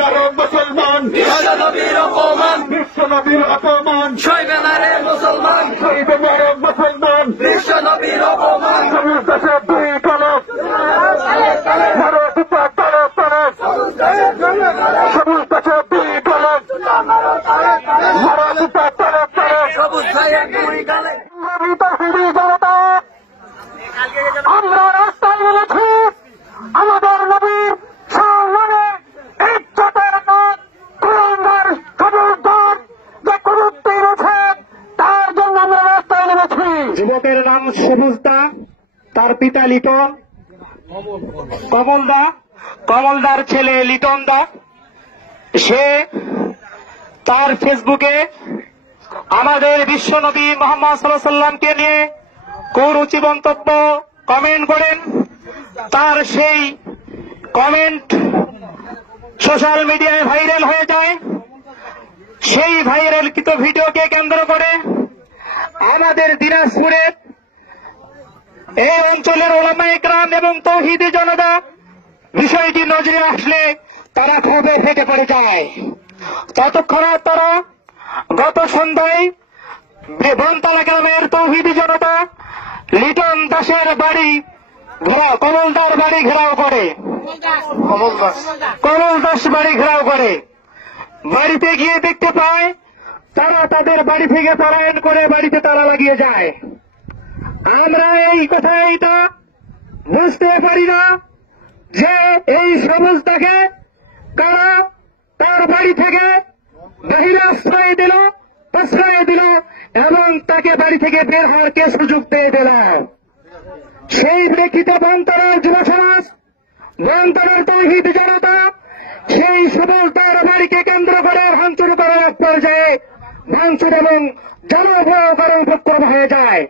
নরক মুসলমান বিশ্বনবীর অপমান বিশ্বনবীর অপমান সইবে না রে মুসলমান সইবে নরক মুসলমান বিশ্বনবীর অপমান সবুজ দেশে দুই কলক মারো পিতা তারে তারে সবুজ দেশে দুই কলক মারো পিতা তারে তারে সবুজ ভাইয়ের দুই গালে জনতা আমরা রাস্তায় নেমেছি আমাদের নবীর সম্মানে ইজ্জতের নাম কুরআনের খবরদার যে কুরুত্বে রয়েছে তার জন্য আমরা রাস্তায় নেমেছি। যুবকের নাম সবুজদা, তার পিতা লিটন, কমলদার ছেলে লিটন দা। সে তার ফেসবুকে আমাদের বিশ্বনবী মুহাম্মদ সাল্লাল্লাহু আলাইহি সাল্লামকে নিয়ে কুরুচি মন্তব্য কমেন্ট করেন। তার সেই কমেন্ট সোশ্যাল মিডিয়ায় ভাইরাল হয়ে যায়। সেই ভাইরালকৃত ভিডিওকে কেন্দ্র করে আমাদের দিনাজপুরে এই অঞ্চলের উলামায়ে কেরাম এবং তাওহীদি জনতা বিষয়টি নজরে আসলে তারা ক্ষোভে ফেটে পড়ে যায়। ততক্ষণে তারা গত সন্ধ্যায় বনতলা গ্রামের তাওহীদি জনতা লিটন দাসের বাড়ি কমলদার বাড়ি ঘেরাও করে, কমল দাস বাড়ি ঘেরাও করে। বাড়িতে গিয়ে দেখতে পায় তারা তাদের বাড়ি থেকে পলায়ন করে বাড়িতে তালা লাগিয়ে যায়। আমরা এই কথাটা বুঝতে পারি না যে এই সবুজটাকে কারা তার বাড়ি থেকে বাহিরে আশ্রয় দিল, প্রশ্রয় দিল এবং তাকে বাড়ি থেকে বের হওয়ার কে সুযোগ দিয়ে দিল। সেই প্রেক্ষিতে বনতলার যুব সমাজ, বনতলার তাওহীদ জনতা সেই সবুজদার বাড়িকে কেন্দ্র করে ভাঙচুর করার পর্যায়ে ভাঙচুর এবং জনভয় করার উপক্রম হয়ে যায়।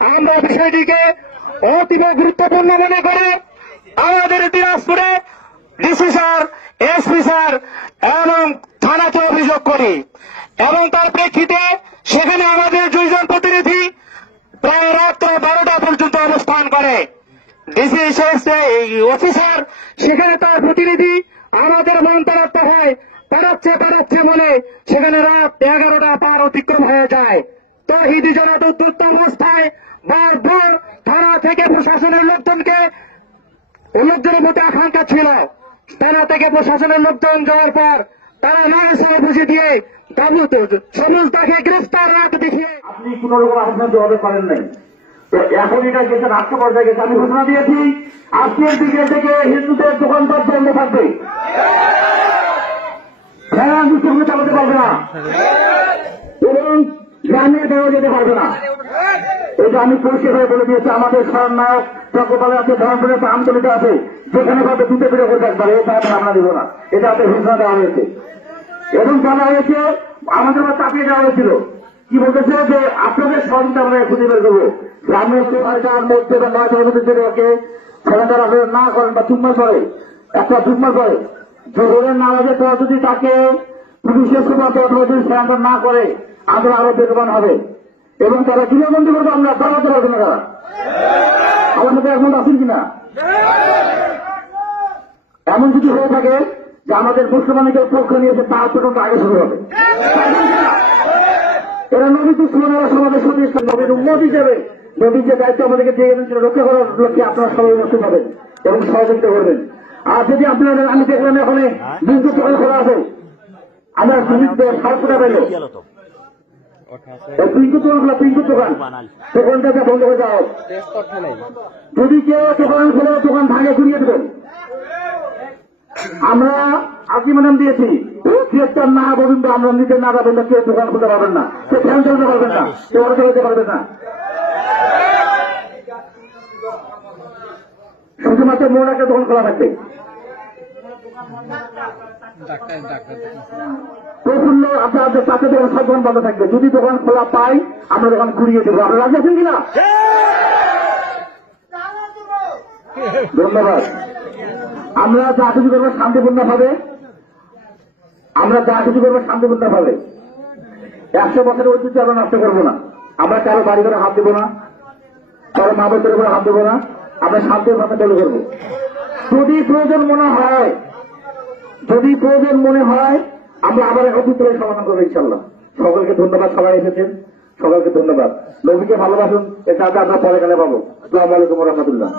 আমরা বিষয়টিকে অতীব গুরুত্বপূর্ণ মনে করে আমাদের দিনাজপুরে ডিসি স্যার, এসপি স্যার এবং থানাকে অভিযোগ করি এবং তার প্রেক্ষিতে সেখানে আমাদের দুইজন প্রতিনিধি প্রায় রাত্র 12টা পর্যন্ত অবস্থান করে। ডিসি অফিসার সেখানে তার প্রতিনিধি আমাদের মন্তব্য হয় পারাচ্ছে বলে সেখানে রাত 11টা পার অতিক্রম হয়ে যায়। তাওহীদি জনতা উত্তপ্ত অবস্থায় বারবার থানা থেকে প্রশাসনের লোকজনের মধ্যে আকাঙ্ক্ষা ছিল। থানা থেকে প্রশাসনের লোকজন যাওয়ার পর তারা মানুষের বুঝে দিয়ে সবুজটাকে গ্রেফতার রাখতে দেখিয়ে আপনি কোন রকম আপনার জবাবে করেন নাই। এখন এটা গেছে রাষ্ট্র পর্যায়ে গেছে। আমি ঘোষণা দিয়েছি আজকের দিকে থেকে হিন্দুদের দোকানপাট বন্ধ থাকবে, সঙ্গে চালাতে পারবে না এবং গ্রামের বেরো যেতে পারবে না। এটা আমি পরিষ্কার বলে দিয়েছি। আমাদের স্বর্ণায়ক চক্রপালে আছে, ধর্মপুরে আছে, আমতলিতে আছে, যেখানে পাবে দুটো বেরো করে থাকবে, এটা আমরা দিব না। এটা আপনার ঘোষণা দেওয়া হয়েছে এবং বলা হয়েছে আমাদের চাপিয়ে দেওয়া হয়েছিল। কি বলতেছে যে আপনাদের সহযোগিতা আমরা খুঁজে বের করবো। গ্রামের মধ্যে বা নয়কে খেলাধুলা আপনারা না করেন বা চুম্মার করে চুম্মার করে জোরের নামাজের পর যদি তাকে পুলিশের সুপাতে অথবা যদি স্যান্ডার না করে আমরা আরো বেগবান হবে এবং তারা গৃহবন্দী করবো। আমরা দাঁড়াতে পারবো না। তারা আমার সাথে এখন আসেন কিনা এমন কিছু হয়ে থাকে যে আমাদের মুসলমানকে পক্ষ নিয়েছে তার পর্যন্ত আগে শুরু হবে। এরা নবী দুশ্মনেরা সমাজের সাথে নবীর উম্মত হিসেবে নবীর যে দায়িত্ব আমাদেরকে দিয়ে গেলেন সেটা রক্ষা করার লক্ষ্যে আপনারা সবাই মুক্তি পাবেন এবং সহযোগিতা করবেন। আর যদি আপনারা আমি দেখলাম এখানে বিন্দু দোকান খোলা আছে, আমরা সাতটা পেল পিঙ্কু দোকান দোকানটাকে বন্ধ করে যাও। যদি কেউ দোকান খোলে দোকান ভাঙে ঘুরিয়ে দেবেন। আমরা আজীবন দিয়েছি গ্রেফতার না পর্যন্ত আমরা নিজের না যাবেন না, কেউ দোকান খুলতে পারবেন না, কেউ ফ্যান চালাতে পারবেন না, কেউ অটো চালাতে পারবেন না। শুধুমাত্র মোড়াকে দোকান খোলা থাকবে। প্রফুল্ল আপনাদের সাথে দোকান সব দোকান বন্ধ থাকবে। যদি দোকান খোলা পাই আমরা দোকান ঘুরিয়ে দেবো। আপনারা রাজি আছেন কিনা? ধন্যবাদ। আমরা যা কিছু করবো শান্তিপূর্ণ ভাবে, আমরা যা কিছু করবো শান্তিপূর্ণ ভাবে। 100 বছরের ঐতিহ্য আমরা নষ্ট করবো না। আমরা কারো বাড়ি করে হাত দেবো না, কারো মা বাচ্চার করে হাত দেবো না। আমরা শান্তির ভাবে চালু করবো। যদি প্রয়োজন মনে হয় যদি প্রয়োজন মনে হয় আমরা আবার একত্রে সমাধান করবো ইনশাল্লাহ। সকলকে ধন্যবাদ, সবাই এসেছেন, সকলকে ধন্যবাদ। নবীকে ভালোবাসুন, এটা আমরা পরে কালে পাবো। আসসালামু আলাইকুম ওয়া রাহমাতুল্লাহ।